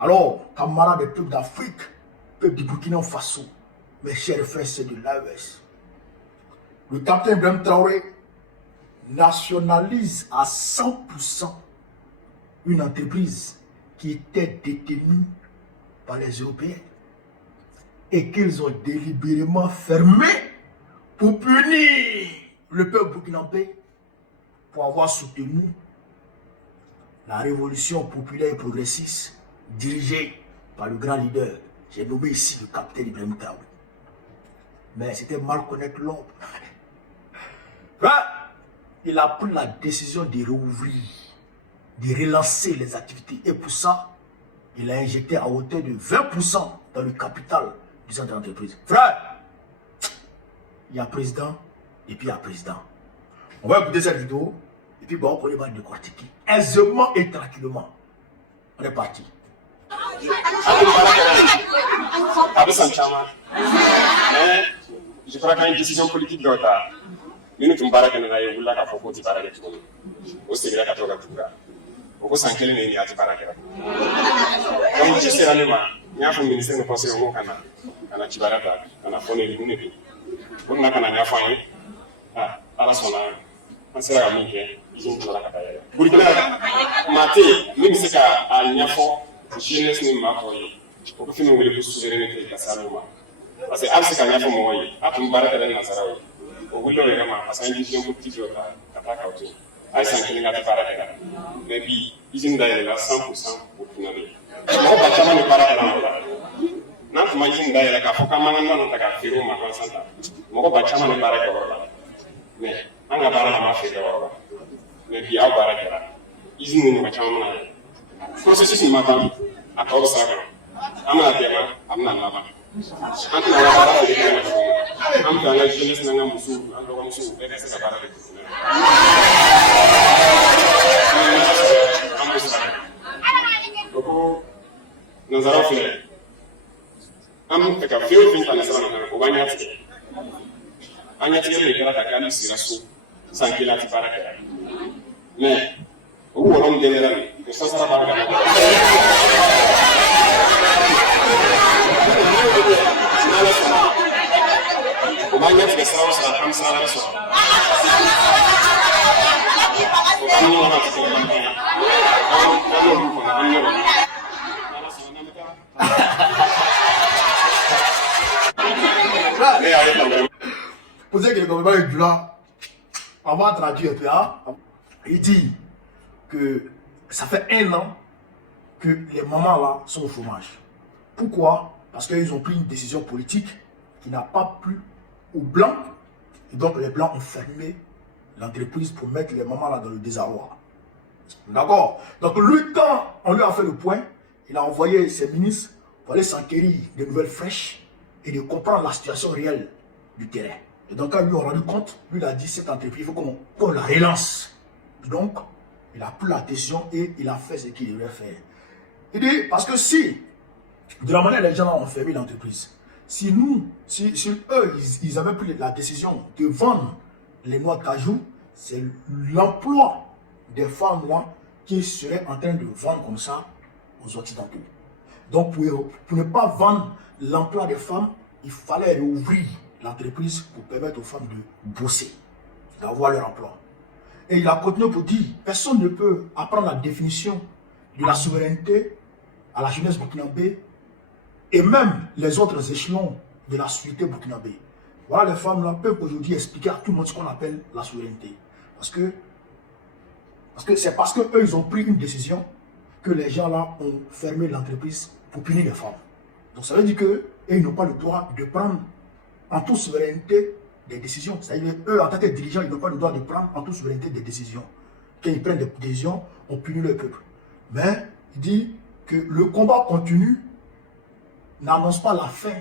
Alors, camarades des peuples d'Afrique, peuple du Burkina Faso, mes chers frères, c'est de l'AES. Le capitaine Ibrahim Traoré nationalise à 100% une entreprise qui était détenue par les Européens et qu'ils ont délibérément fermé pour punir le peuple burkinabé pour avoir soutenu la révolution populaire et progressiste dirigée par le grand leader. J'ai nommé ici le capitaine Ibrahim Traoré. Mais c'était mal connaître l'homme. Il a pris la décision de rouvrir, de relancer les activités. Et pour ça, il a injecté à hauteur de 20% dans le capital du centre d'entreprise. Frère, il y a président et puis il y a président. On va écouter cette vidéo et puis bon, on va décortiquer aisément et tranquillement. On est parti. Je crois qu'il y a une décision politique de l'État. Mais nous, nous avons dit que nous avons fait des choses. Au Sénégal, nous avons fait des choses. Au Sénégal, nous avons fait des choses. Comme je sais, nous avons fait des ministères de conseil au Canada. Nous avons fait des choses. Nous avons fait des choses. Nous avons fait des choses. À la sonne, on s'est rendu ils ont fait des choses. Burkina, Maté, même si c'est à Niafo, jeunesse n'est pas pour eux. Pour que nous voulons souveraineté de la Saloma. Parce que Afrique a fait mon way, à tout barrage de la Nazaré. Au bout de l'élément, parce qu'il y a une vision politique de l'attaque autour. À ce qu'il y a des barrages. Mais puis, ils ont d'ailleurs 100% pour tout le monde. Je ne sais pas comment les barrages là. Non, je m'imagine d'ailleurs qu'à Fokama, on a fait au Macron Santa. Je ne sais pas comment les barrages là. Mais, on a barrage à faire là. Mais puis, à barrage là. Ils n'ont pas comment là. Processus n'est pas bon. À cause de ça, on a des gens, on a des gens. Antu na wabara de kena fo am kana jeunesse na ngamusu ando ngamusu ebe se sabara de am ko ko nazara fele am ka fiyo fin kana sana na ko banya ti anya ti le kala ka ni sira so sankila ti baraka mais o worom general ko sasara baraka Banyak kesal saat salah soal. Kamu orang sekolahnya, kamu bukan Posez que le gouvernement est là. On va traduire un peu. Il dit que ça fait 1 an que les mamans là sont au chômage. Pourquoi? Parce qu'ils ont pris une décision politique qui n'a pas plu aux Blancs. Et donc les Blancs ont fermé l'entreprise pour mettre les mamans là dans le désarroi. D'accord? Donc lui, quand on lui a fait le point, il a envoyé ses ministres pour aller s'enquérir de nouvelles fraîches et de comprendre la situation réelle du terrain. Et donc quand lui a rendu compte, lui il a dit cette entreprise, il faut qu'on la relance. Donc il a pris la décision et il a fait ce qu'il devait faire. Il dit, parce que si, de la manière dont les gens ont fermé l'entreprise, si eux, ils avaient pris la décision de vendre les noix de cajou, c'est l'emploi des femmes noires qui seraient en train de vendre comme ça aux Occidentaux. Donc pour ne pas vendre l'emploi des femmes, il fallait rouvrir l'entreprise pour permettre aux femmes de bosser, d'avoir leur emploi. Et il a continué pour dire, personne ne peut apprendre la définition de la souveraineté à la jeunesse burkinabé et même les autres échelons de la société burkinabé. Voilà, les femmes là peuvent aujourd'hui expliquer à tout le monde ce qu'on appelle la souveraineté. Parce que c'est parce qu'eux, ils ont pris une décision que les gens là ont fermé l'entreprise pour punir les femmes. Donc ça veut dire qu'eux, ils n'ont pas le droit de prendre en toute souveraineté des décisions. C'est-à-dire qu'eux, en tant que dirigeants, ils n'ont pas le droit de prendre en toute souveraineté des décisions. Quand ils prennent des décisions, on punit le peuple. Mais il dit que le combat continu n'annonce pas la fin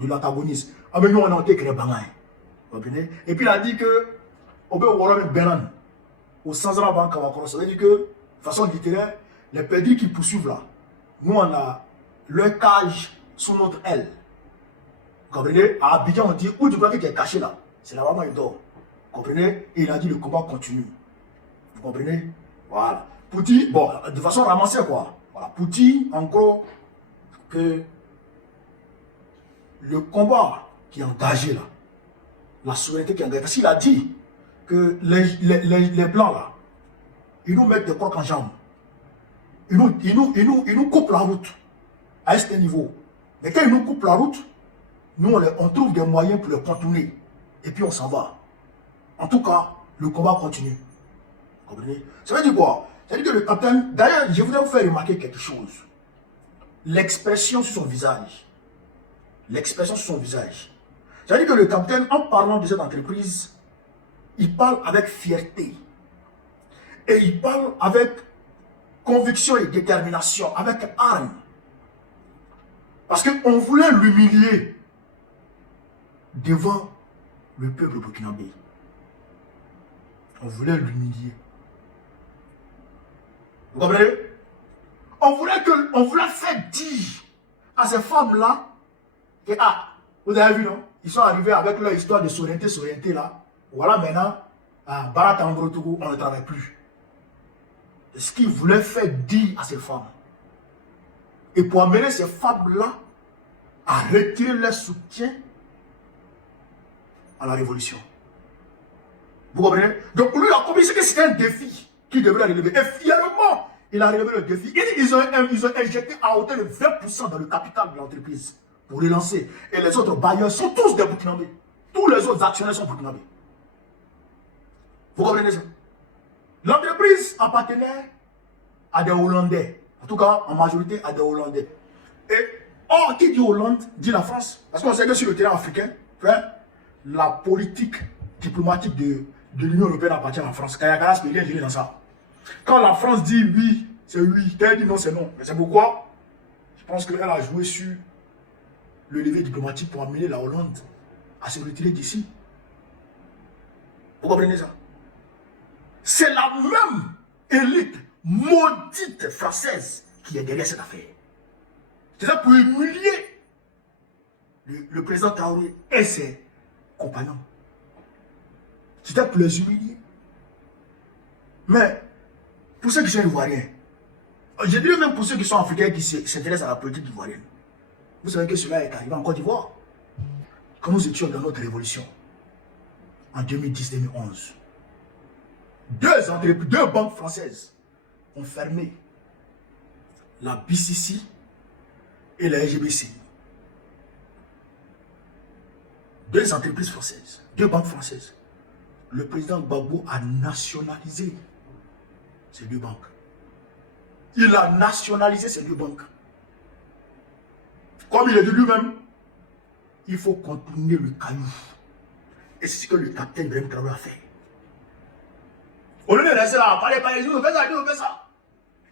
de l'antagonisme. Ah mais nous on a été créé bangay. Et puis il a dit que au Benan, au Sanzara Bank, ça veut dire que de façon littéraire, les perdus qui poursuivent là, nous on a leur cage sous notre aile. Vous comprenez? À Abidjan on dit où tu crois qu'il est caché là? C'est là où il dort. Vous comprenez? Et il a dit le combat continue. Vous comprenez? Voilà. Pouti, bon, de façon ramassée quoi. Voilà. Pouti, en gros, que le combat qui est engagé là, la souveraineté qui est engagée, parce qu'il a dit que les Blancs là, ils nous mettent des crocs en jambes. Ils nous coupent la route à ce niveau. Mais quand ils nous coupent la route, nous on trouve des moyens pour les contourner. Et puis on s'en va. En tout cas, le combat continue. Vous comprenez? Ça veut dire quoi? Ça veut dire que le capitaine... D'ailleurs, je voudrais vous faire remarquer quelque chose. L'expression sur son visage. L'expression sur son visage. Ça veut dire que le capitaine, en parlant de cette entreprise, il parle avec fierté. Et il parle avec conviction et détermination, avec arme. Parce qu'on voulait l'humilier devant le peuple burkinabé. On voulait l'humilier. Vous comprenez? On voulait faire dire à ces femmes-là que, ah, vous avez vu, non? Ils sont arrivés avec leur histoire de souveraineté là. Voilà maintenant, à Barat Ambrotougou, on ne travaille plus. Ce qu'ils voulaient faire dire à ces femmes. Et pour amener ces femmes-là à retirer leur soutien à la révolution. Vous comprenez? Donc lui, il a compris que c'était un défi qu'il devrait relever. Et fièrement, il a relevé le défi. Ils ont injecté à hauteur de 20% dans le capital de l'entreprise pour relancer. Et les autres bailleurs sont tous des Burkinabés. Tous les autres actionnaires sont Burkinabés. Vous comprenez ça? L'entreprise appartenait à des Hollandais. En tout cas, en majorité, à des Hollandais. Et, or, qui dit Hollande, dit la France. Parce qu'on sait que sur le terrain africain, la politique diplomatique de l'Union européenne appartient à la France. Kayakaras peut bien gérer dans ça. Quand la France dit oui, c'est oui. Quand elle dit non, c'est non. Mais c'est pourquoi je pense qu'elle a joué sur le levier diplomatique pour amener la Hollande à se retirer d'ici. Vous comprenez ça? C'est la même élite maudite française qui est derrière cette affaire. C'est ça pour humilier le président Traoré et ses compagnons. C'était pour les humilier. Mais pour ceux qui sont ivoiriens, je dirais même pour ceux qui sont africains qui s'intéressent à la politique ivoirienne, vous savez que cela est arrivé en Côte d'Ivoire. Quand nous étions dans notre révolution, en 2010-2011, deux banques françaises ont fermé la BCC et la SGBC. Deux entreprises françaises, deux banques françaises. Le président Gbagbo a nationalisé ces deux banques. Il a nationalisé ces deux banques. Comme il a dit lui-même, il faut contourner le caillou. Et c'est ce que le capitaine Ibrahim Traoré a fait. Au lieu de rester là, parler, nous on fait ça.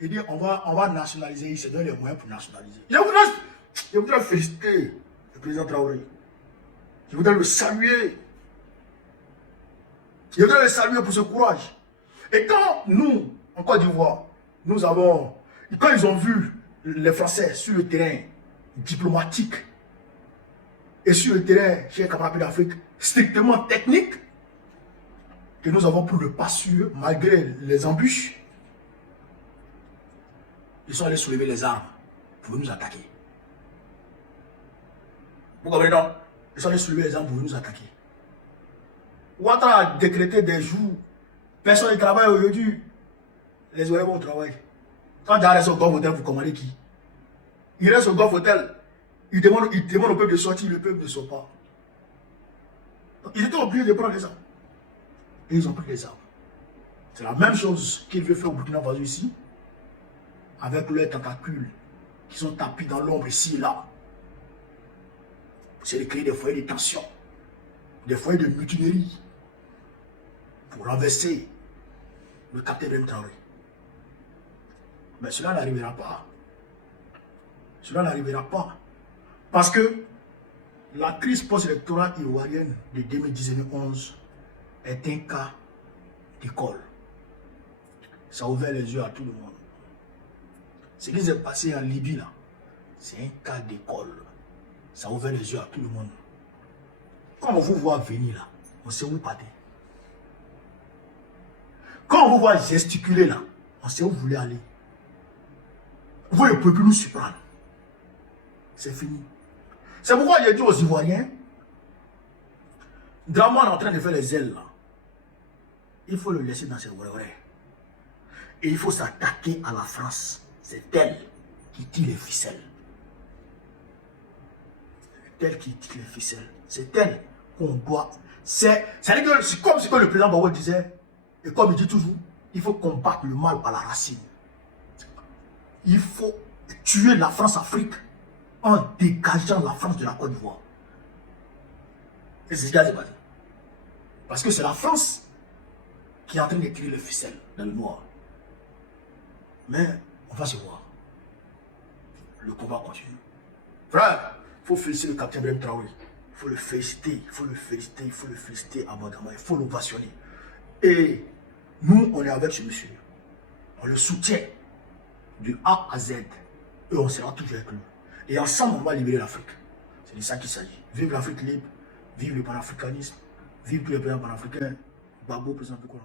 Il dit on va nationaliser, il se donne les moyens pour nationaliser. Je voudrais féliciter le président Traoré. Je voudrais le saluer. Je voudrais le saluer pour ce courage. Et quand nous, en Côte d'Ivoire, quand ils ont vu les Français sur le terrain diplomatique et sur le terrain, chez les camarades d'Afrique, strictement technique, que nous avons pris le pas sûr, malgré les embûches, ils sont allés soulever les armes pour nous attaquer. Vous comprenez donc? Ils sont allés soulever les armes pour nous attaquer. Ouattara a décrété des jours, personne ne travaille aujourd'hui, les Ouvriers vont au travail. Quand Diarra reste au Golf Hotel, vous commandez qui? Il reste au Golf Hotel, il demande au peuple de sortir, le peuple ne sort pas. Donc, ils étaient obligés de prendre les armes. Et ils ont pris les armes. C'est la même chose qu'ils veulent faire au Burkina Faso ici, avec leurs tentacules qui sont tapis dans l'ombre ici et là. C'est de créer des foyers de tension, des foyers de mutinerie, pour renverser le capitaine Ibrahim Traoré. Mais cela n'arrivera pas. Cela n'arrivera pas. Parce que la crise post-électorale ivoirienne de 2010-2011 est un cas d'école. Ça a ouvert les yeux à tout le monde. Ce qui s'est passé en Libye, là, c'est un cas d'école. Ça a ouvert les yeux à tout le monde. Quand on vous voit venir là, on sait où vous partez. Quand on vous voit gesticuler là, on sait où vous voulez aller. Vous ne pouvez plus nous surprendre. C'est fini. C'est pourquoi j'ai dit aux Ivoiriens, Draman est en train de faire les ailes là. Il faut le laisser dans ses oreilles. Et il faut s'attaquer à la France. C'est elle qui tire les ficelles. C'est elle qui tire les ficelles. C'est elle qu'on doit. C'est comme ce que le président Bawo disait, et comme il dit toujours, il faut combattre le mal par la racine. Il faut tuer la France-Afrique en dégageant la France de la Côte d'Ivoire. Et c'est ce qui a passé. Parce que c'est la France qui est en train de tirer le ficelle dans le noir. Mais on va se voir. Le combat continue. Frère, il faut féliciter le capitaine Ibrahim Traoré. Il faut le féliciter, il faut le féliciter, il faut le féliciter abondamment, il faut l'ovationner. Et nous, on est avec ce monsieur. On le soutient de A à Z. Et on sera toujours avec lui. Et ensemble, on va libérer l'Afrique. C'est de ça qu'il s'agit. Vive l'Afrique libre, vive le panafricanisme, vive tous les présidents panafricains. Babo, président Pékou,